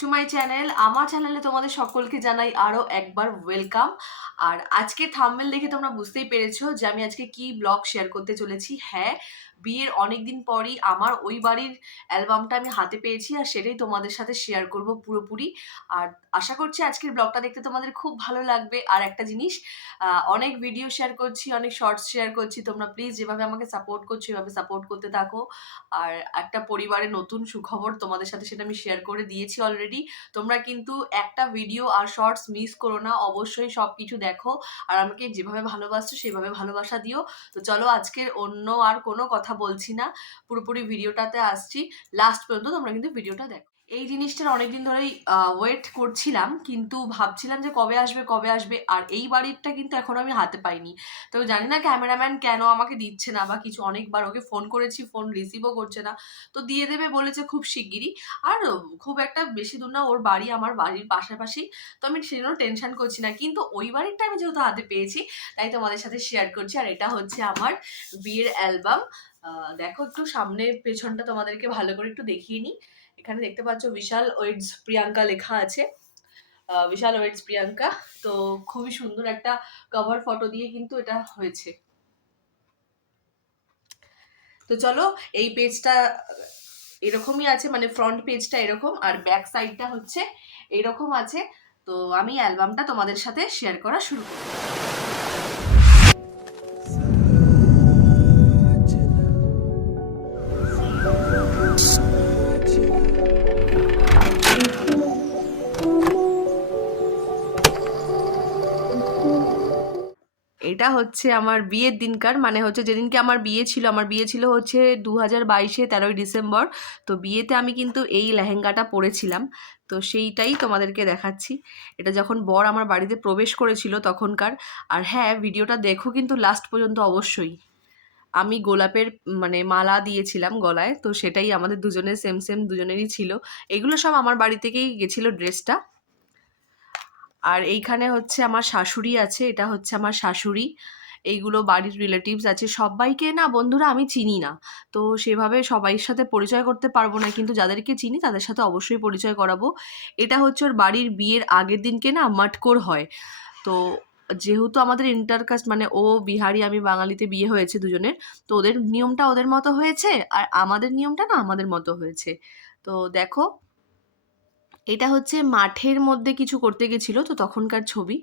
To my channel আমার চ্যানেলে তোমাদের সকলকে জানাই আরও একবার ওয়েলকাম আর আজকে থাম্বনেল দেখে তোমরা বুঝতেই পেরেছ যে আমি আজকে কি ব্লগ শেয়ার করতে চলেছি। হ্যাঁ বিয়ের অনেক দিন পরই আমার ওই বাড়ির অ্যালবামটা আমি হাতে পেয়েছি আর সেটাই তোমাদের সাথে শেয়ার করব পুরোপুরি। আর আশা করছি আজকের ব্লগটা দেখতে তোমাদের খুব ভালো লাগবে। আর একটা জিনিস অনেক ভিডিও শেয়ার করছি, অনেক শর্টস শেয়ার করছি। তোমরা প্লিজ যেভাবে আমাকে সাপোর্ট করছ, এভাবে সাপোর্ট করতে থাকো। আর একটা পরিবারে নতুন সুখবর তোমাদের সাথে সেটা আমি শেয়ার করে দিয়েছি অলরেডি তোমরা কিন্তু একটা ভিডিও আর শর্টস মিস করো না, অবশ্যই সব কিছু দেখো। আর আমাকে যেভাবে ভালোবাসছো, সেভাবে ভালোবাসা দিও। তো চলো আজকের অন্য আর কোনো কথা বলছি না। পুরোপুরি ভিডিওটাতে আসছি। লাস্ট পর্যন্ত তোমরা কিন্তু ভিডিওটা দেখো। এই জিনিসটার অনেকদিন ধরেই ওয়েট করছিলাম, কিন্তু ভাবছিলাম যে কবে আসবে কবে আসবে, আর এই বাড়িটা কিন্তু এখনও আমি হাতে পাইনি। তো জানি না ক্যামেরাম্যান কেন আমাকে দিচ্ছে না, বা কিছু অনেকবার ওকে ফোন করেছি ফোন রিসিভও করছে না। তো দিয়ে দেবে বলেছে খুব শিগগিরই। আর খুব একটা বেশি দূর না, ওর বাড়ি আমার বাড়ির পাশাপাশি। তো আমি সেই জন্য টেনশন করছি না। কিন্তু ওই বাড়িরটা আমি যেহেতু হাতে পেয়েছি, তাই তোমাদের সাথে শেয়ার করছি। আর এটা হচ্ছে আমার বিয়ের অ্যালবাম দেখো একটু সামনে পেছনটা তোমাদেরকে ভালো করে একটু দেখিয়ে নিই। এখানে দেখতে পাচ্ছ বিশাল ওয়েডস প্রিয়াঙ্কা লেখা আছে। বিশাল ওয়েডস প্রিয়াঙ্কা। তো খুবই সুন্দর একটা কভার ফটো দিয়ে কিন্তু এটা হয়েছে। তো চলো, এই পেজটা এরকমই আছে মানে ফ্রন্ট পেজটা এরকম আর ব্যাক সাইডটা হচ্ছে এরকম আছে। তো আমি অ্যালবামটা তোমাদের সাথে শেয়ার করা শুরু করি এটা হচ্ছে আমার বিয়ের দিনকার মানে হচ্ছে যেদিনকে আমার বিয়ে ছিল, আমার বিয়ে ছিল হচ্ছে দু হাজার বাইশে তেরোই ডিসেম্বর। তো বিয়েতে আমি কিন্তু এই লেহেঙ্গাটা পরেছিলাম। তো সেইটাই তোমাদেরকে দেখাচ্ছি। এটা যখন বর আমার বাড়িতে প্রবেশ করেছিল তখনকার। আর হ্যাঁ ভিডিওটা দেখো কিন্তু লাস্ট পর্যন্ত অবশ্যই। আমি গোলাপের মানে মালা দিয়েছিলাম গলায়, তো সেটাই আমাদের দুজনের সেম সেম দুজনেরই ছিল। এগুলো সব আমার বাড়ি থেকেই গেছিল ড্রেসটা আর এইখানে হচ্ছে আমার শাশুড়ি আছে, এটা হচ্ছে আমার শাশুড়ি। এইগুলো বাড়ির রিলেটিভস আছে। সবাইকে না বন্ধুরা আমি চিনি না। তো সেভাবে সবাইয়ের সাথে পরিচয় করতে পারব না, কিন্তু যাদেরকে চিনি তাদের সাথে অবশ্যই পরিচয় করাবো। এটা হচ্ছে ওর বাড়ির বিয়ের আগের দিনকে না মাটকোর হয়। তো যেহেতু আমাদের ইন্টারকাস্ট মানে ও বিহারি, আমি বাঙালিতে বিয়ে হয়েছে দুজনের, তো ওদের নিয়মটা ওদের মতো হয়েছে, আর আমাদের নিয়মটা না আমাদের মতো হয়েছে। তো দেখো এটা হচ্ছে মাঠের মধ্যে কিছু করতে গেছিল তো তখনকার ছবি।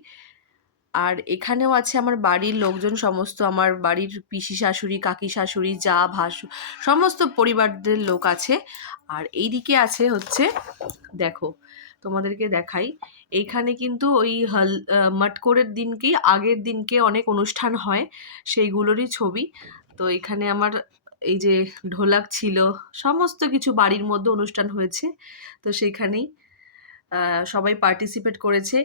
আর এখানেও আছে আমার বাড়ির লোকজন, সমস্ত আমার বাড়ির পিসি শাশুড়ি, কাকি শাশুড়ি, যা ভাসু, সমস্ত পরিবারদের লোক আছে। আর এইদিকে আছে হচ্ছে, দেখো, তোমাদেরকে দেখাই, এইখানে কিন্তু ওই হল মটকোরের দিনকেই আগের দিনকে অনেক অনুষ্ঠান হয়, সেইগুলোরই ছবি। তো এখানে আমার এই যে ঢোলাক ছিল, সমস্ত কিছু বাড়ির মধ্যে অনুষ্ঠান হয়েছে, তো সেইখানেই সবাই পার্টিসিপেট করেছে।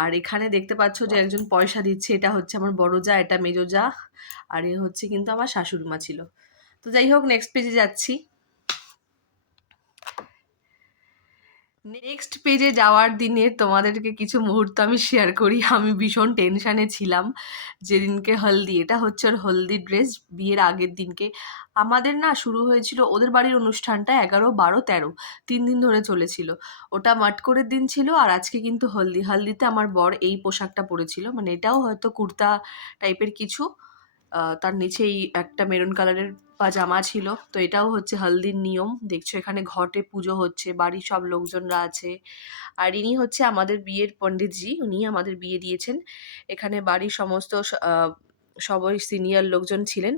আর এখানে দেখতে পাচ্ছ যে একজন পয়সা দিচ্ছে। এটা হচ্ছে আমার বড় যা এটা মেজো যা আর এ হচ্ছে কিন্তু আমার শাশুড়ি মা ছিল। তো যাই হোক নেক্সট পেজে যাচ্ছি। নেক্সট পেজে যাওয়ার দিনে তোমাদেরকে কিছু মুহূর্ত আমি শেয়ার করি। আমি ভীষণ টেনশানে ছিলাম। যেদিনকে হলদি, এটা হচ্ছে ওর হলদি ড্রেস বিয়ের আগের দিনকে। আমাদের না শুরু হয়েছিল, ওদের বাড়ির অনুষ্ঠানটা এগারো, বারো, তেরো, তিন দিন ধরে চলেছিল। ওটা মাটকোরের দিন ছিল আর আজকে কিন্তু হলদি। হলদিতে আমার বর এই পোশাকটা পরেছিল। মানে এটাও হয়তো কুর্তা টাইপের কিছু। তার নিচেই একটা মেরুন কালারের পাজামা ছিল। তো এটাও হচ্ছে হলদির নিয়ম। দেখছ এখানে ঘটে পুজো হচ্ছে, বাড়ির সব লোকজনরা আছে। আর ইনি হচ্ছে আমাদের বিয়ের পণ্ডিতজি উনি আমাদের বিয়ে দিয়েছেন। এখানে বাড়ির সমস্ত সবাই সিনিয়র লোকজন ছিলেন।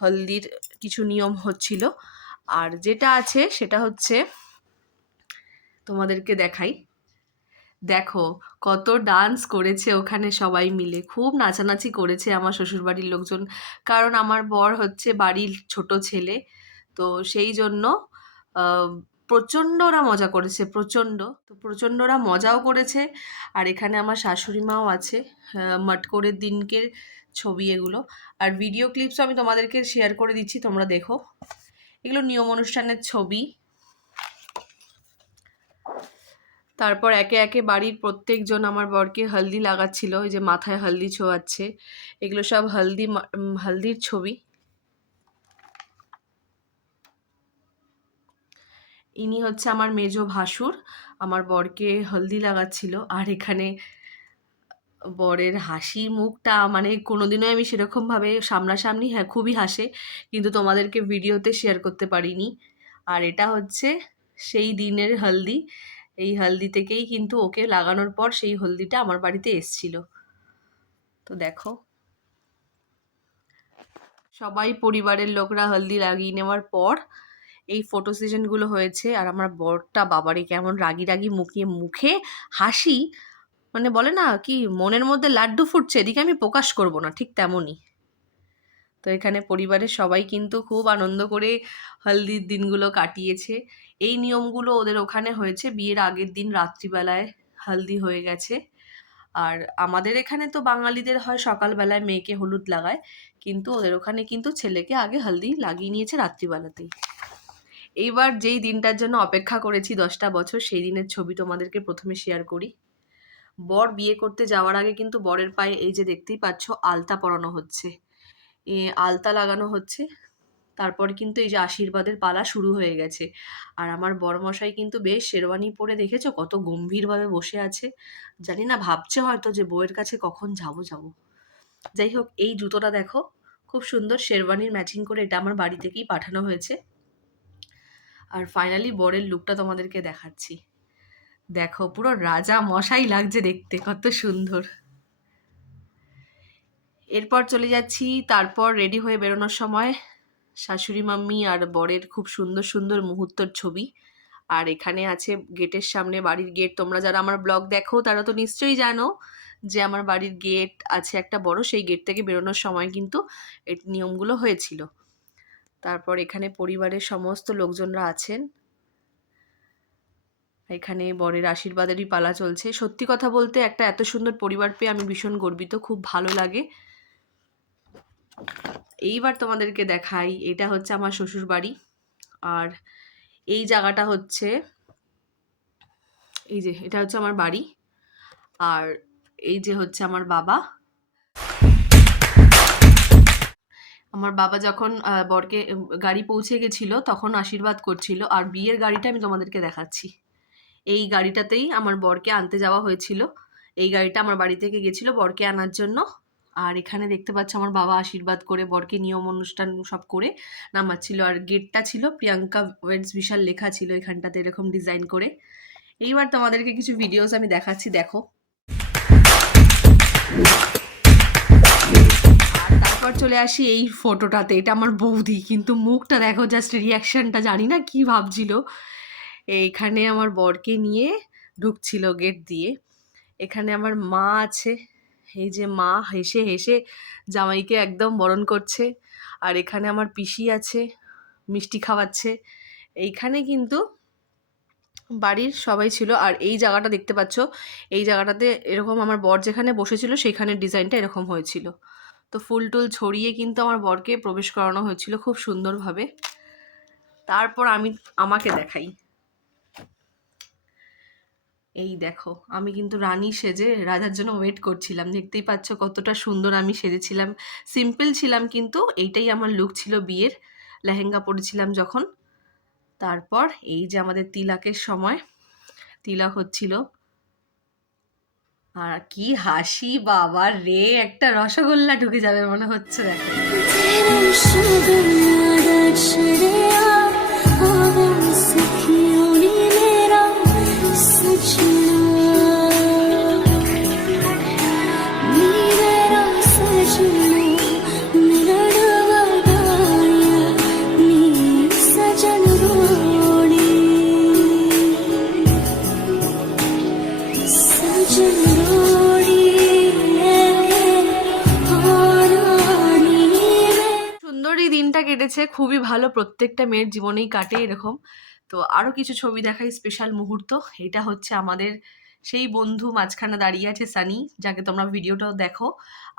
হলদির কিছু নিয়ম হচ্ছিল। আর যেটা আছে সেটা হচ্ছে তোমাদেরকে দেখাই। দেখো কত ডান্স করেছে ওখানে সবাই মিলে। খুব নাচানাচি করেছে আমার শ্বশুরবাড়ির লোকজন। কারণ আমার বর হচ্ছে বাড়ির ছোট ছেলে। তো সেই জন্য আহ, প্রচণ্ড ওরা মজা করেছে প্রচণ্ড। তো প্রচণ্ড ওরা মজাও করেছে। আর এখানে আমার শাশুড়ি মাও আছে মটকোরের দিনকে ছবি এগুলো। আর ভিডিও ক্লিপসও আমি তোমাদেরকে শেয়ার করে দিচ্ছি তোমরা দেখো। এগুলো নিয়ম অনুষ্ঠানের ছবি। তারপর একে একে বাড়ির প্রত্যেকজন আমার বরকে হলদি লাগাচ্ছিল, ওই যে মাথায় হলদি ছোঁয়াচ্ছে। এগুলো সব হলদি হলদির ছবি। ইনি হচ্ছে আমার মেজো ভাসুর, আমার বরকে হলদি লাগাচ্ছিল। আর এখানে বরের হাসি মুখটা মানে কোনোদিনও আমি সেরকমভাবে সামনাসামনি হ্যাঁ খুবই হাসে, কিন্তু তোমাদেরকে ভিডিওতে শেয়ার করতে পারিনি। আর এটা হচ্ছে সেই দিনের হলদি। এই হলদি থেকেই কিন্তু ওকে লাগানোর পর সেই হলদিটা আমার বাড়িতে এসছিল। তো দেখো। সবাই, পরিবারের লোকরা হলদি লাগিয়ে নেওয়ার পর এই ফটো সেশনগুলো হয়েছে আর আমার বরটা বাবারে কেমন রাগি রাগি মুখিয়ে মুখে হাসি মানে বলে না কি, মনের মধ্যে লাড্ডু ফুটছে, এদিকে আমি প্রকাশ করব না, ঠিক তেমনই। তো এখানে পরিবারের সবাই কিন্তু খুব আনন্দ করে হলদির দিনগুলো কাটিয়েছে। এই নিয়মগুলো ওদের ওখানে হয়েছে। বিয়ের আগের দিন রাত্রিবেলায় হলদি হয়ে গেছে। আর আমাদের এখানে তো বাঙালিদের হয় সকালবেলায় মেয়েকে হলুদ লাগায়। কিন্তু ওদের ওখানে কিন্তু ছেলেকে আগে হলদি লাগিয়ে নিয়েছে রাত্রিবেলাতেই। এইবার যেই দিনটার জন্য অপেক্ষা করেছি দশটা বছর, সেই দিনের ছবি তোমাদেরকে প্রথমে শেয়ার করি। বর বিয়ে করতে যাওয়ার আগে কিন্তু বরের পায়ে এই যে দেখতেই পাচ্ছ, আলতা পরানো হচ্ছে। আলতা লাগানো হচ্ছে। তারপর কিন্তু এই যে আশীর্বাদের পালা শুরু হয়ে গেছে। আর আমার বড়মশাই কিন্তু বেশ শেরওয়ানি পরে দেখেছ কত গম্ভীরভাবে বসে আছে। জানি না, ভাবছে হয়তো যে বউয়ের কাছে কখন যাব যাব। যাই হোক, এই জুতোটা দেখো। খুব সুন্দর শেরওয়ানির ম্যাচিং করে এটা আমার বাড়ি থেকেই পাঠানো হয়েছে। আর ফাইনালি বরের লুকটা তোমাদেরকে দেখাচ্ছি। দেখো, পুরো রাজা মশাই লাগছে দেখতে, কত সুন্দর। এরপর চলে যাচ্ছি, তারপর রেডি হয়ে বেরোনোর সময়। শাশুড়ি, মাম্মি আর বরের খুব সুন্দর সুন্দর মুহূর্তর ছবি। আর এখানে আছে গেটের সামনে বাড়ির গেট। তোমরা যারা আমার ব্লগ দেখো, তারা তো নিশ্চয়ই জানো যে আমার বাড়ির গেট আছে একটা বড়, সেই গেট থেকে বেরোনোর সময় কিন্তু এই নিয়মগুলো হয়েছিল। তারপর এখানে পরিবারের সমস্ত লোকজনরা আছেন। এখানে বরের আশীর্বাদেরই পালা চলছে। সত্যি কথা বলতে একটা এত সুন্দর পরিবার পেয়ে আমি ভীষণ গর্বিত। খুব ভালো লাগে। এইবার তোমাদেরকে দেখাই, এটা হচ্ছে আমার শ্বশুর বাড়ি আর এই জায়গাটা হচ্ছে, এই যে, এটা হচ্ছে আমার বাড়ি। আর এই যে হচ্ছে আমার বাবা। আমার বাবা যখন বরকে গাড়ি পৌঁছে গেছিল, তখন আশীর্বাদ করছিল। আর বিয়ের গাড়িটা আমি তোমাদেরকে দেখাচ্ছি। এই গাড়িটাতেই আমার বরকে আনতে যাওয়া হয়েছিল। এই গাড়িটা আমার বাড়ি থেকে গেছিল বরকে আনার জন্য। আর এখানে দেখতে পাচ্ছ আমার বাবা আশীর্বাদ করে, বরকে নিয়ম অনুষ্ঠান সব করে নামাচ্ছিল। আর গেটটা ছিল প্রিয়াঙ্কা ওয়েডস বিশাল লেখা ছিল এখানটাতে এরকম ডিজাইন করে। এইবার তোমাদেরকে কিছু ভিডিওস আমি দেখাচ্ছি, দেখো। তারপর চলে আসি এই ফটোটাতে এটা আমার বৌদি, কিন্তু মুখটা দেখো জাস্ট রিয়াকশনটা জানি না কি ভাবছিল। এইখানে আমার বরকে নিয়ে ঢুকছিল গেট দিয়ে। এখানে আমার মা আছে। এই যে মা হেসে হেসে জামাইকে একদম বরণ করছে, আর এখানে আমার পিসি আছে, মিষ্টি খাওয়াচ্ছে। এইখানে কিন্তু বাড়ির সবাই ছিল, আর এই জায়গাটা দেখতে পাচ্ছ, এই জায়গাটাতে এরকম আমার বর যেখানে বসেছিল সেখানে ডিজাইনটা এরকম হয়েছিল। তো ফুল টুল ছড়িয়ে কিন্তু আমার বরকে প্রবেশ করানো হয়েছিল খুব সুন্দরভাবে। তারপর আমি আমাকে দেখাই। এই দেখো, আমি কিন্তু রানী সেজে রাজার জন্য ওয়েট করছিলাম। দেখতেই পাচ্ছ কতটা সুন্দর আমি সেজেছিলাম। সিম্পল ছিলাম কিন্তু এইটাই আমার লুক ছিল বিয়ের। লেহেঙ্গা পরেছিলাম যখন। তারপর এই যে আমাদের তিলাকের সময়, তিলক হচ্ছিল। আর কি হাসি বাবা রে, একটা রসগোল্লা ঢুকে যাবে মনে হচ্ছে দেখো। কেটেছে, খুবই ভালো। প্রত্যেকটা মেয়ের জীবনেই কাটে এরকম। তো আরও কিছু ছবি দেখাই স্পেশাল মুহূর্ত। এটা হচ্ছে আমাদের সেই বন্ধু মাঝখানে দাঁড়িয়ে আছে সানি, যাকে তোমরা ভিডিওটাও দেখো।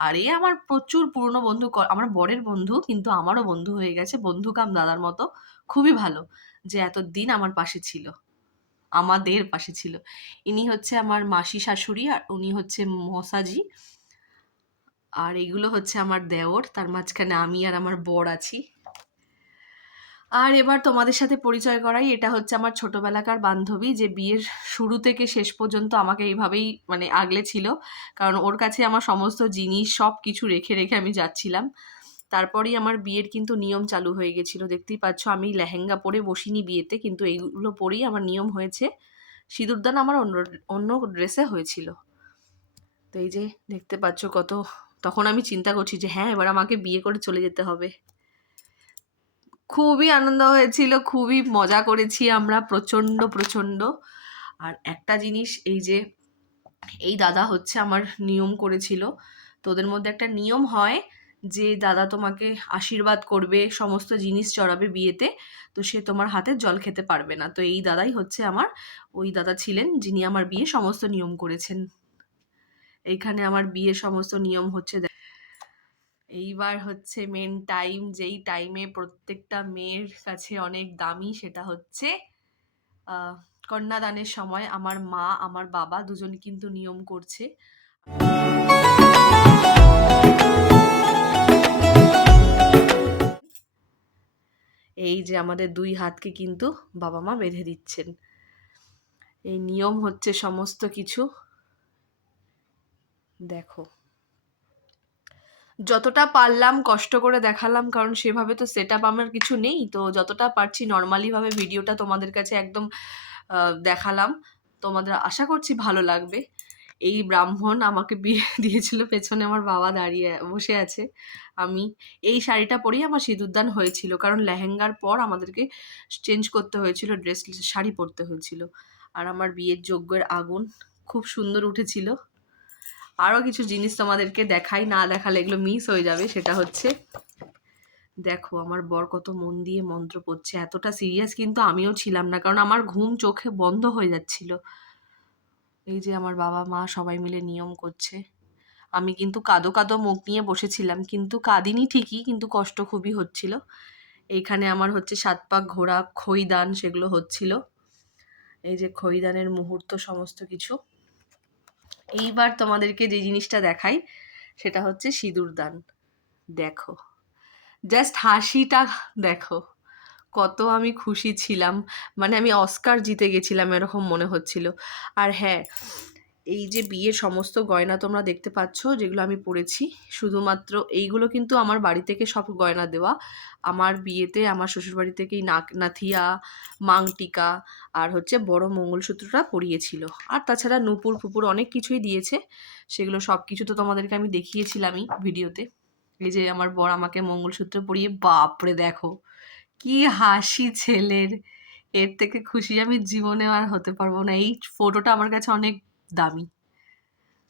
আর এ আমার প্রচুর পুরনো বন্ধু আমার বরের বন্ধু, কিন্তু আমারও বন্ধু হয়ে গেছে বন্ধু কাম দাদার মতো। খুবই ভালো যে এতদিন আমার পাশে ছিল, আমাদের পাশে ছিল। ইনি হচ্ছে আমার মাসি শাশুড়ি আর উনি হচ্ছে মশাজি। আর এগুলো হচ্ছে আমার দেওর, তার মাঝখানে আমি আর আমার বর আছি। আর এবার তোমাদের সাথে পরিচয় করাই, এটা হচ্ছে আমার ছোটবেলাকার বান্ধবী যে বিয়ের শুরু থেকে শেষ পর্যন্ত আমাকে এইভাবেই মানে আগলে ছিল। কারণ ওর কাছে আমার সমস্ত জিনিস সব কিছু রেখে রেখে আমি যাচ্ছিলাম। তারপরেই আমার বিয়ের কিন্তু নিয়ম চালু হয়ে গেছিল। দেখতেই পাচ্ছ আমি লেহেঙ্গা পরে বসিনি বিয়েতে, কিন্তু এইগুলো পরেই আমার নিয়ম হয়েছে। সিঁদুরদান আমার অন্য অন্য ড্রেসে হয়েছিল। তো এই যে দেখতে পাচ্ছ কত, তখন আমি চিন্তা করছি যে হ্যাঁ এবার আমাকে বিয়ে করে চলে যেতে হবে। খুবই আনন্দ হয়েছিল, খুবই মজা করেছি আমরা, প্রচণ্ড প্রচণ্ড। আর একটা জিনিস, এই যে, এই দাদা হচ্ছে আমার নিয়ম করেছিল। তো ওদের মধ্যে একটা নিয়ম হয় যে, দাদা তোমাকে আশীর্বাদ করবে, সমস্ত জিনিস চড়াবে বিয়েতে, তো সে তোমার হাতে জল খেতে পারবে না। তো এই দাদাই হচ্ছে আমার, ওই দাদা ছিলেন যিনি আমার বিয়ে সমস্ত নিয়ম করেছেন। এইখানে আমার বিয়ের সমস্ত নিয়ম হচ্ছে এইবার হচ্ছে মেন টাইম যেই টাইমে প্রত্যেকটা মেয়ের কাছে অনেক দামি সেটা হচ্ছে কন্যাদানের সময় আমার মা, আমার বাবা দুজন কিন্তু নিয়ম করছে। এই যে আমাদের দুই হাতকে কিন্তু বাবা মা বেঁধে দিচ্ছেন। এই নিয়ম হচ্ছে সমস্ত কিছু। দেখো। যতটা পারলাম, কষ্ট করে দেখালাম, কারণ সেভাবে তো সেট আপ আমার কিছু নেই, তো যতটা পারছি নর্মালিভাবে ভিডিওটা তোমাদের কাছে একদম দেখালাম। তোমাদের আশা করছি ভালো লাগবে। এই ব্রাহ্মণ আমাকে বিয়ে দিয়েছিল, পেছনে আমার বাবা দাঁড়িয়ে, বসে আছে। আমি এই শাড়িটা পরেই আমার সিঁদুরদান হয়েছিল, কারণ লেহেঙ্গার পর আমাদেরকে চেঞ্জ করতে হয়েছিল ড্রেস শাড়ি পরতে হয়েছিল। আর আমার বিয়ের যজ্ঞের আগুন খুব সুন্দর উঠেছিল। আরও কিছু জিনিস তোমাদেরকে দেখাই, না দেখালে এগুলো মিস হয়ে যাবে, সেটা হচ্ছে দেখো আমার বর কত মন দিয়ে মন্ত্র পড়ছে, এতটা সিরিয়াস কিন্তু আমিও ছিলাম না, কারণ আমার ঘুম চোখে বন্ধ হয়ে যাচ্ছিল। এই যে আমার বাবা মা সবাই মিলে নিয়ম করছে। আমি কিন্তু কাদো কাদো মুখ নিয়ে বসেছিলাম, কিন্তু কাঁদিনি ঠিকই, কিন্তু কষ্ট খুবই হচ্ছিল। এইখানে আমার হচ্ছে সাত পাক ঘোড়া, খইদান, সেগুলো হচ্ছিল। এই যে খইদানের মুহূর্ত, সমস্ত কিছু। এইবার তোমাদেরকে যে জিনিসটা দেখাই, সেটা হচ্ছে সিঁদুরদান দেখো জাস্ট হাসিটা দেখো, কত আমি খুশি ছিলাম। মানে আমি অস্কার জিতে গেছিলাম, এরকম মনে হচ্ছিল। আর হ্যাঁ এই যে বিয়ের সমস্ত গয়না তোমরা দেখতে পাচ্ছ, যেগুলো আমি পরেছি, শুধুমাত্র এইগুলো কিন্তু আমার বাড়ি থেকে সব গয়না দেওয়া। আমার বিয়েতে আমার শ্বশুরবাড়ি থেকেই নাক, নাথিয়া, মাংটিকা আর হচ্ছে বড় মঙ্গলসূত্রটা পরিয়েছিল। আর তাছাড়া নুপুর, ফুপুর অনেক কিছুই দিয়েছে। সেগুলো সব কিছু তো তোমাদেরকে আমি দেখিয়েছিলামই ভিডিওতে। এই যে আমার বর আমাকে মঙ্গলসূত্র পরিয়ে, বাপরে দেখো, কি হাসি ছেলের। এর থেকে খুশি আমি জীবনে আর হতে পারব না। এই ফটোটা আমার কাছে অনেক দামি।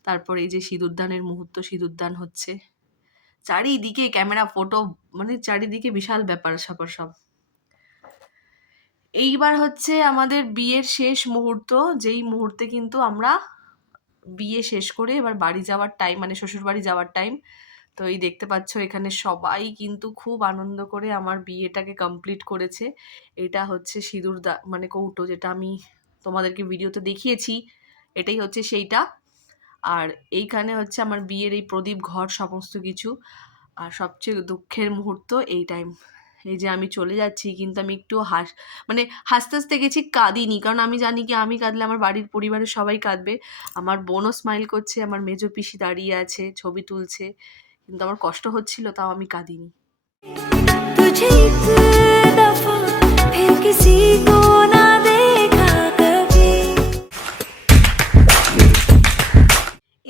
তারপর এই যে সিঁদুরদানের মুহূর্ত, সিঁদুরদান হচ্ছে। চারিদিকে ক্যামেরা, ফটো মানে চারিদিকে বিশাল ব্যাপার স্যাপার সব। এইবার হচ্ছে আমাদের বিয়ের শেষ মুহূর্ত, যেই মুহূর্তে কিন্তু আমরা বিয়ে শেষ করে এবার বাড়ি যাওয়ার টাইম মানে শ্বশুর বাড়ি যাওয়ার টাইম তো এই দেখতে পাচ্ছ এখানে সবাই কিন্তু খুব আনন্দ করে আমার বিয়েটাকে কমপ্লিট করেছে। এটা হচ্ছে সিঁদুর দা মানে কৌটো, যেটা আমি তোমাদেরকে ভিডিওতে দেখিয়েছি। এটাই হচ্ছে সেইটা। আর এইখানে হচ্ছে আমার বিয়ের এই প্রদীপ ঘর সমস্ত কিছু। আর সবচেয়ে দুঃখের মুহূর্ত এই টাইম এই যে আমি চলে যাচ্ছি কিন্তু আমি একটু হাস মানে হাসতে হাসতে গেছি কাঁদিনি। কারণ আমি জানি কি, আমি কাঁদলে আমার বাড়ির পরিবারের সবাই কাঁদবে। আমার বোনও স্মাইল করছে, আমার মেজো পিসি দাঁড়িয়ে আছে, ছবি তুলছে। কিন্তু আমার কষ্ট হচ্ছিল, তাও আমি কাঁদিনি। তুঝে দফা কিসি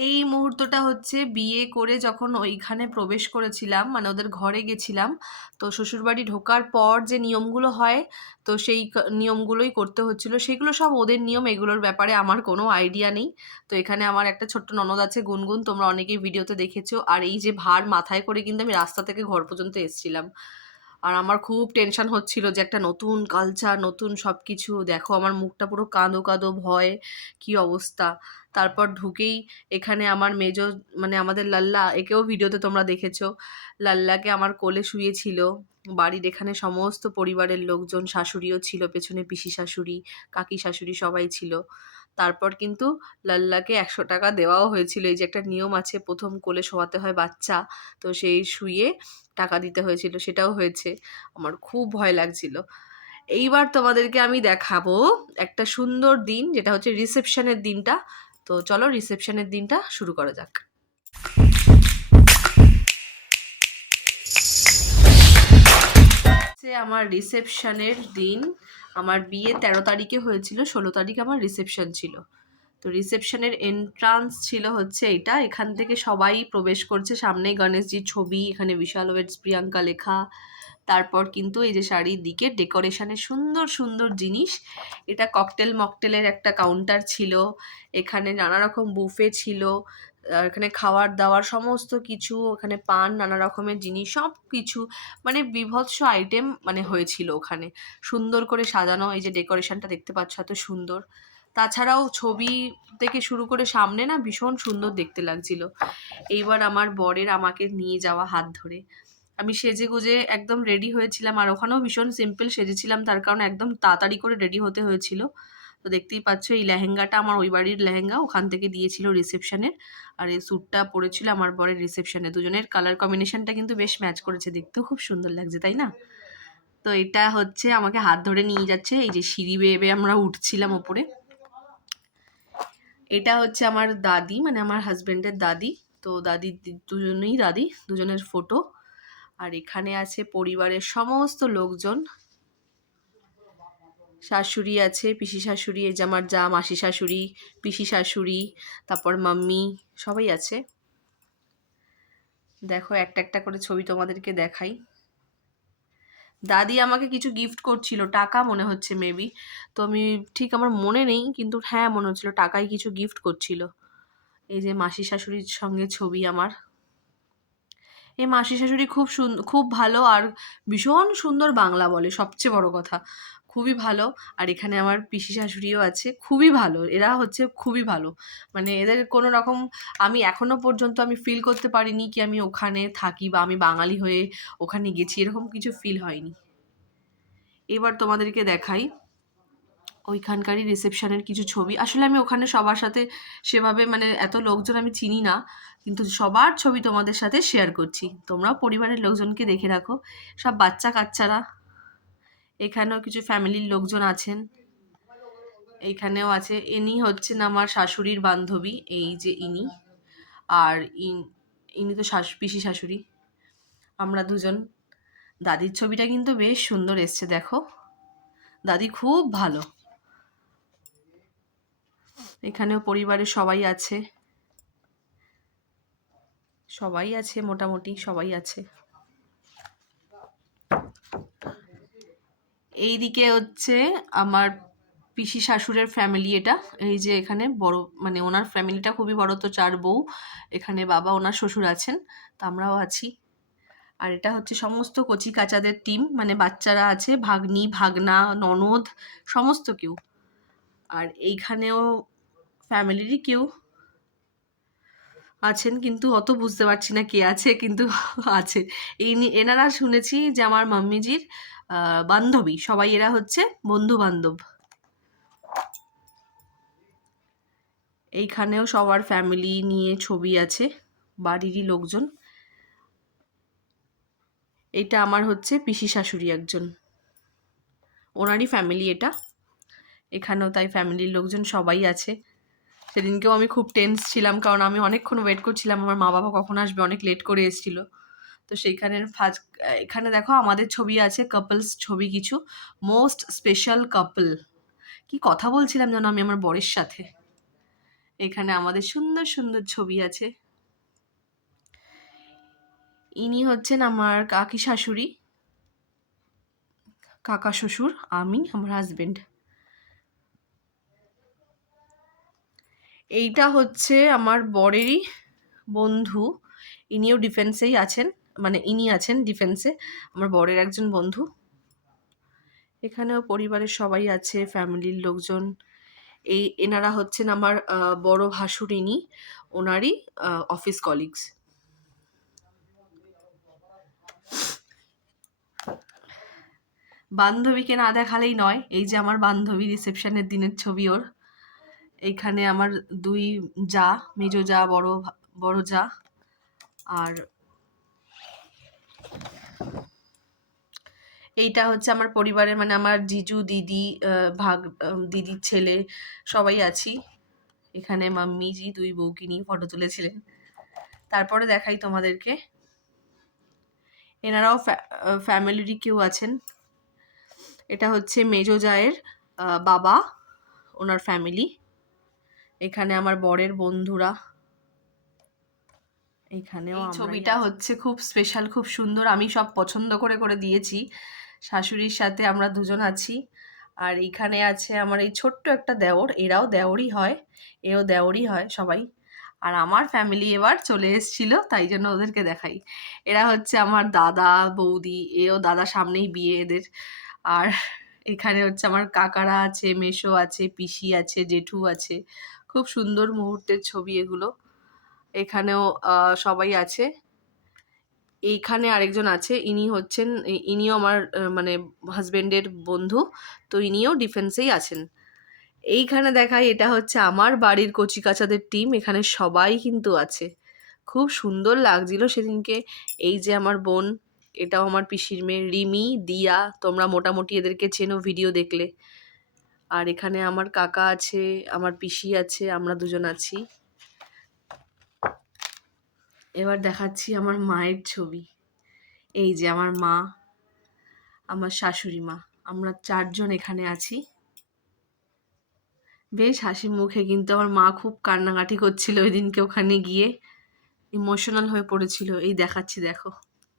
এই মুহূর্তটা হচ্ছে বিয়ে করে যখন ওইখানে প্রবেশ করেছিলাম মানে ওদের ঘরে গেছিলাম, তো শ্বশুরবাড়ি ঢোকার পর যে নিয়মগুলো হয়, তো সেই নিয়মগুলোই করতে হচ্ছিল। সেগুলো সব ওদের নিয়ম, এগুলোর ব্যাপারে আমার কোনো আইডিয়া নেই। তো এখানে আমার একটা ছোট্ট ননদ আছে, গুনগুন, তোমরা অনেকেই ভিডিওতে দেখেছ। আর এই যে ভার মাথায় করে কিন্তু আমি রাস্তা থেকে ঘর পর্যন্ত এসেছিলাম। আর আমার খুব টেনশন হচ্ছিল যে একটা নতুন কালচার নতুন সব কিছু দেখো, আমার মুখটা পুরো কাঁদো কাঁদো ভয়, কি অবস্থা? তারপর ঢুকেই এখানে আমার মেজো মানে আমাদের লাল্লা, একেও ভিডিওতে তোমরা দেখেছ, লাল্লাকে আমার কোলে শুয়েছিল। বাড়ির এখানে সমস্ত পরিবারের লোকজন, শাশুড়িও ছিল, পেছনে পিসি শাশুড়ি, কাকি শাশুড়ি সবাই ছিল। তারপর কিন্তু লাল্লাকে একশো টাকা দেওয়াও হয়েছিল। এই যে একটা নিয়ম আছে, প্রথম কোলে শোয়াতে হয় বাচ্চা, তো সেই শুয়ে টাকা দিতে হয়েছিল, সেটাও হয়েছে। আমার খুব ভয় লাগছিল। এইবার তোমাদেরকে আমি দেখাবো একটা সুন্দর দিন, যেটা হচ্ছে রিসেপশনের দিনটা। তো চলো রিসেপশনের দিনটা শুরু করা যাক। আমার রিসেপশনের দিন। আমার বিয়ে তেরো তারিখে হয়েছিল, ষোলো তারিখ আমার রিসেপশন ছিল। তো রিসেপশনের এন্ট্রান্স ছিল হচ্ছে এটা এখান থেকে সবাই প্রবেশ করছে, সামনেই গণেশজির ছবি, এখানে বিশাল ওয়েটস প্রিয়াঙ্কা লেখা। তারপর কিন্তু এই যে শাড়ির দিকে ডেকোরেশনের সুন্দর সুন্দর জিনিস। এটা ককটেল মকটেলের একটা কাউন্টার ছিল, এখানে নানা রকম বুফে ছিল। এখানে খাওয়ার দাওয়ার সমস্ত কিছু, ওখানে পান, নানা রকমের জিনিস সব কিছু মানে বিভৎস আইটেম মানে হয়েছিল ওখানে। সুন্দর করে সাজানো, এই যে ডেকোরেশনটা দেখতে পাচ্ছ এত সুন্দর। তাছাড়াও ছবি থেকে শুরু করে সামনে না ভীষণ সুন্দর দেখতে লাগছিল। এইবার আমার বরের আমাকে নিয়ে যাওয়া হাত ধরে। আমি সেজে গুজে একদম রেডি হয়েছিলাম, আর ওখানেও ভীষণ সিম্পল সেজেছিলাম, তার কারণ একদম তাড়াতাড়ি করে রেডি হতে হয়েছিল। তো দেখতেই পাচ্ছ, এই লেহেঙ্গাটা আমার ওই বাড়ির লেহেঙ্গা, ওখান থেকে দিয়েছিল রিসেপশনের আর এই স্যুটটা পরেছিল আমার বরের রিসেপশনে দুজনের কালার কম্বিনেশনটা কিন্তু বেশ ম্যাচ করেছে। দেখতেও খুব সুন্দর লাগছে, তাই না? তো এটা হচ্ছে আমাকে হাত ধরে নিয়ে যাচ্ছে, এই যে সিঁড়ি বেয়ে বেয়ে আমরা উঠছিলাম ওপরে। এটা হচ্ছে আমার দাদি মানে আমার হাজবেন্ডের দাদি। তো দাদি, দুজনেই দাদি, দুজনের ফটো আর এখানে আছে পরিবারের সমস্ত লোকজন। শাশুড়ি আছে, পিসি শাশুড়ি, এই যে আমার যা মাসি শাশুড়ি, পিসি শাশুড়ি, তারপর মাম্মি, সবাই আছে। দেখো, একটা একটা করে ছবি তোমাদেরকে দেখাই। দাদি আমাকে কিছু গিফট করছিল, টাকা মনে হচ্ছে মেবি তো আমি ঠিক আমার মনে নেই, কিন্তু হ্যাঁ মনে হচ্ছিল টাকাই কিছু গিফট করছিল। এই যে মাসি শাশুড়ির সঙ্গে ছবি আমার। এই মাসি শাশুড়ি খুব সুন্দর খুব ভালো আর ভীষণ সুন্দর বাংলা বলে, সবচেয়ে বড় কথা। খুবই ভালো। আর এখানে আমার পিসি শাশুড়িও আছে, খুবই ভালো। এরা হচ্ছে খুবই ভালো। মানে এদের কোনো রকম আমি এখনও পর্যন্ত আমি ফিল করতে পারিনি কি আমি ওখানে থাকি বা আমি বাঙালি হয়ে ওখানে গেছি, এরকম কিছু ফিল হয়নি। এবার তোমাদেরকে দেখাই ওইখানকারই রিসেপশনের কিছু ছবি। আসলে আমি ওখানে সবার সাথে সেভাবে মানে এত লোকজন আমি চিনি না, কিন্তু সবার ছবি তোমাদের সাথে শেয়ার করছি। তোমরাও পরিবারের লোকজনকে দেখে রাখো। সব বাচ্চা কাচ্চারা এখানেও কিছু ফ্যামিলির লোকজন আছেন। এইখানেও আছে। ইনি হচ্ছেন আমার শাশুড়ির বান্ধবী, এই যে ইনি। আর ইন- ইনি তো শাশ, পিসি শাশুড়ি। আমরা দুজন। দাদির ছবিটা কিন্তু বেশ সুন্দর এসছে, দেখো। দাদি খুব ভালো। এখানেও পরিবারের সবাই আছে। সবাই আছে, মোটামুটি সবাই আছে। এইদিকে হচ্ছে আমার পিসি শাশুড়ের ফ্যামিলি এটা। এই যে এখানে বড় মানে ওনার ফ্যামিলিটা খুবই বড়, তো চার বউ। এখানে বাবা, ওনার শ্বশুর আছেন, তা আমরাও আছি। আর এটা হচ্ছে সমস্ত কচি কাচাদের টিম মানে বাচ্চারা আছে, ভাগ্নি, ভাগনা, ননদ, সমস্ত কেউ। আর এইখানেও ফ্যামিলিরই কেউ আছেন, কিন্তু অত বুঝতে পারছি না কে আছে, কিন্তু আছে। এই এনারা শুনেছি যে আমার মাম্মিজির বান্ধবী, সবাই এরা হচ্ছে বন্ধু বান্ধব এইখানেও সবার ফ্যামিলি নিয়ে ছবি আছে, বাড়িরই লোকজন। এটা আমার হচ্ছে পিসি শাশুড়ি একজন। ওনারই ফ্যামিলি এটা। এখানেও তাই ফ্যামিলির লোকজন সবাই আছে। সেদিনকেও আমি খুব টেন্স ছিলাম, কারণ আমি অনেকক্ষণ ওয়েট করছিলাম, আমার মা বাবা কখন আসবে, অনেক লেট করে এসেছিল। তো সেইখানের ফার্স্ট এখানে দেখো আমাদের ছবি আছে কাপলস ছবি কিছু মোস্ট স্পেশাল কাপল কি কথা বলছিলাম যেন আমি আমার বরের সাথে। এখানে আমাদের সুন্দর সুন্দর ছবি আছে। ইনি হচ্ছেন আমার কাকি শাশুড়ি, কাকা শ্বশুর, আমি, আমার হাজবেন্ড এইটা হচ্ছে আমার বরেরই বন্ধু, ইনিও ডিফেন্সেই আছেন। মানে ইনি আছেন ডিফেন্সে আমার বরের একজন বন্ধু। এখানেও পরিবারের সবাই আছে ফ্যামিলির লোকজন। এই এনারা হচ্ছেন আমার বড় ভাসুরিনী ওনারই অফিস কলিগস বান্ধবীকে না দেখালেই নয়, এই যে আমার বান্ধবী রিসেপশনের দিনের ছবি ওর। এইখানে আমার দুই যা, মেজো যা, বড় বড় যা, আর এইটা হচ্ছে আমার পরিবারের মানে আমার জিজু দিদি ভাগ দিদির ছেলে সবাই আছি। এখানে মাম্মিজি দুই বউকে নিয়ে ফটো তুলেছিলেন। তারপরে দেখাই তোমাদেরকে। এনারাও ফ্যামিলিরই কেউ আছেন। এটা হচ্ছে মেজো জায়ের বাবা ওনার ফ্যামিলি এখানে আমার বরের বন্ধুরা। এখানেও ছবিটা হচ্ছে খুব স্পেশাল খুব সুন্দর। আমি সব পছন্দ করে করে দিয়েছি। শাশুড়ির সাথে আমরা দুজন আছি। আর এখানে আছে আমার এই ছোট্ট একটা দেওর, এরাও দেওরই হয়, এও দেওরই হয় সবাই। আর আমার ফ্যামিলি এবার চলে এসেছিল, তাই জন্য ওদেরকে দেখাই। এরা হচ্ছে আমার দাদা, বৌদি, এও দাদা সামনেই বিয়ে এদের। আর এখানে হচ্ছে আমার কাকারা আছে, মেসো আছে, পিসি আছে, জেঠু আছে। খুব সুন্দর মুহূর্তের ছবি এগুলো। এখানেও সবাই আছে। এইখানে আরেকজন আছে, ইনি হচ্ছেন ইনিও আমার মানে হাজব্যান্ডের বন্ধু, তো ইনিও ডিফেন্সেই আছেন। এইখানে দেখাই, এটা হচ্ছে আমার বাড়ির কচিকাচাদের টিম এখানে সবাই কিন্তু আছে। খুব সুন্দর লাগছিল সেদিনকে। এই যে আমার বোন, এটাও আমার পিসির মেয়ে, রিমি, দিয়া, তোমরা মোটামুটি এদেরকে চেনো ভিডিও দেখলে। আর এখানে আমার কাকা আছে, আমার পিসি আছে, আমরা দুজন আছি। এবার দেখাচ্ছি আমার মায়ের ছবি। এই যে আমার মা, আমার শাশুড়ি মা, আমরা চারজন এখানে আছি। বেশ হাসি মুখে, কিন্তু আমার মা খুব কান্নাকাটি করছিল ওই দিনকে ওখানে গিয়ে। ইমোশনাল হয়ে পড়েছিল। এই দেখাচ্ছি, দেখো।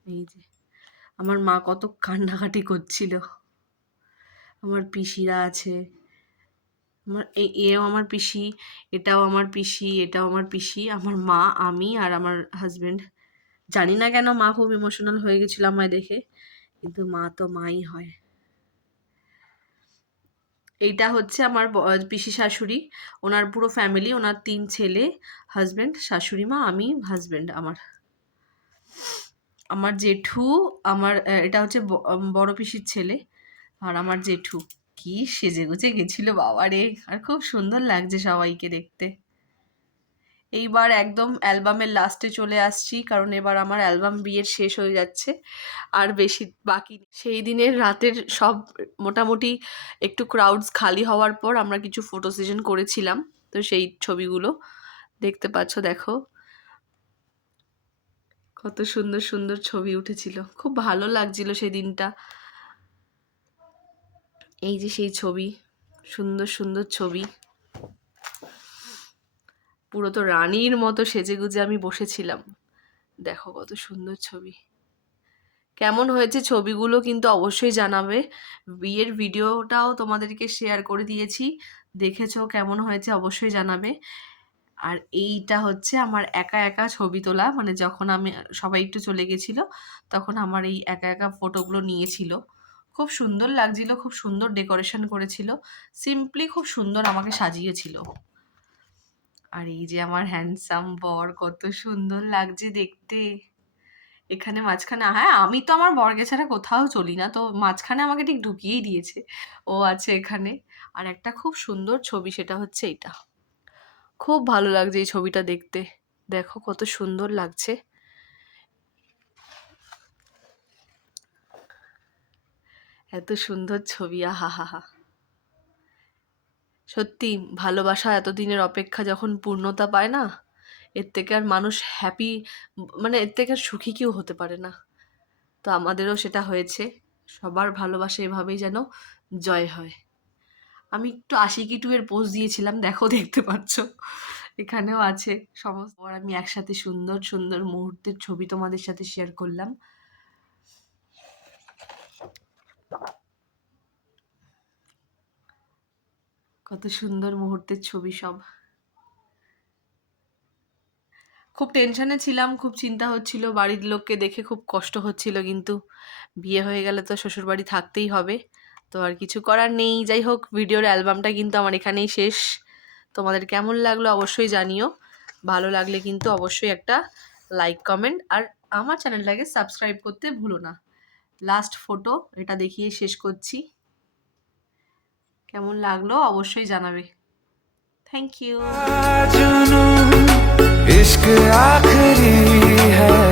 এই যে, আমার মা কত কান্নাকাটি করছিল। আমার পিসিরা আছে আমার এও আমার পিসি, এটাও আমার পিসি, এটাও আমার পিসি, আমার মা, আমি আর আমার হাজব্যান্ড জানি না কেন মা খুব ইমোশনাল হয়ে গেছিল আমায় দেখে, কিন্তু মা তো মাই হয়। এইটা হচ্ছে আমার পিসি শাশুড়ি, ওনার পুরো ফ্যামিলি ওনার তিন ছেলে হাজব্যান্ড শাশুড়ি মা, আমি হাজব্যান্ড আমার। আমার জেঠু, আমার এটা হচ্ছে বড় পিসির ছেলে, আর আমার জেঠু। কি সেজে গুজে গেছিল বাবা রে আর খুব সুন্দর লাগছে সবাইকে দেখতে। এইবার একদম অ্যালবামের লাস্টে চলে আসছি, কারণ এবার আমার অ্যালবাম বিয়ের শেষ হয়ে যাচ্ছে, আর বেশি বাকি সেই দিনের রাতের সব মোটামুটি একটু ক্রাউডস খালি হওয়ার পর আমরা কিছু ফটো সেশন করেছিলাম, তো সেই ছবিগুলো দেখতে পাচ্ছ, দেখো। কত সুন্দর সুন্দর ছবি উঠেছিল, খুব ভালো লাগছিল সেই দিনটা এই যে সেই ছবি, সুন্দর সুন্দর ছবি। পুরো তো রানীর মতো সেজে গুজে আমি বসেছিলাম। দেখো কত সুন্দর ছবি। কেমন হয়েছে ছবিগুলো কিন্তু অবশ্যই জানাবে। বিয়ের ভিডিওটাও তোমাদেরকে শেয়ার করে দিয়েছি। দেখেছ কেমন হয়েছে অবশ্যই জানাবে। আর এইটা হচ্ছে আমার একা একা ছবি তোলা। মানে যখন আমি, সবাই একটু চলে গেছিল, তখন আমার এই একা একা ফটোগুলো নিয়েছিল। খুব সুন্দর লাগছিল, খুব সুন্দর ডেকোরেশন করেছিল। সিম্পলি খুব সুন্দর আমাকে সাজিয়েছিল। আর এই যে আমার হ্যান্ডসাম বর, কত সুন্দর লাগছে দেখতে। এখানে মাঝখানে হ্যাঁ আমি তো আমার বর্গে ছাড়া কোথাও চলি না, তো মাঝখানে আমাকে ঠিক ঢুকিয়েই দিয়েছে। ও আছে এখানে। আর একটা খুব সুন্দর ছবি, সেটা হচ্ছে এটা। খুব ভালো লাগছে এই ছবিটা দেখতে। দেখো কত সুন্দর লাগছে। এত সুন্দর ছবি, আহা, হা হা। সত্যি, ভালোবাসা এতদিনের অপেক্ষা যখন পূর্ণতা পায় না, এর থেকে আর মানুষ হ্যাপি মানে এর থেকে আর সুখী কেউ হতে পারে না। তো আমাদেরও সেটা হয়েছে, সবার ভালোবাসা এভাবেই যেন জয় হয়। আমি একটু আশিকি টু এর পোজ দিয়েছিলাম, দেখো, দেখতে পাচ্ছ। এখানেও আছে, সমস্ত। আমি একসাথে সুন্দর সুন্দর মুহূর্তের ছবি তোমাদের সাথে শেয়ার করলাম। কত সুন্দর মুহূর্তের ছবি সব। খুব টেনশনে ছিলাম, খুব চিন্তা হচ্ছিল, বাড়ির লোককে দেখে খুব কষ্ট হচ্ছিল কিন্তু। বিয়ে হয়ে গেলে তো শ্বশুরবাড়ি থাকতেই হবে, তো আর কিছু করার নেই। যাই হোক, ভিডিওর অ্যালবামটা কিন্তু আমার এখানেই শেষ। তোমাদের কেমন লাগল অবশ্যই জানিও, ভালো লাগলে কিন্তু অবশ্যই একটা লাইক, কমেন্ট, আর আমার চ্যানেলটাকে সাবস্ক্রাইব করতে ভুলো না। লাস্ট ফটো, এটা দেখিয়ে শেষ করছি। কেমন লাগল অবশ্যই জানাবে। থ্যাংক ইউ ইশক আখরি হ্যাঁ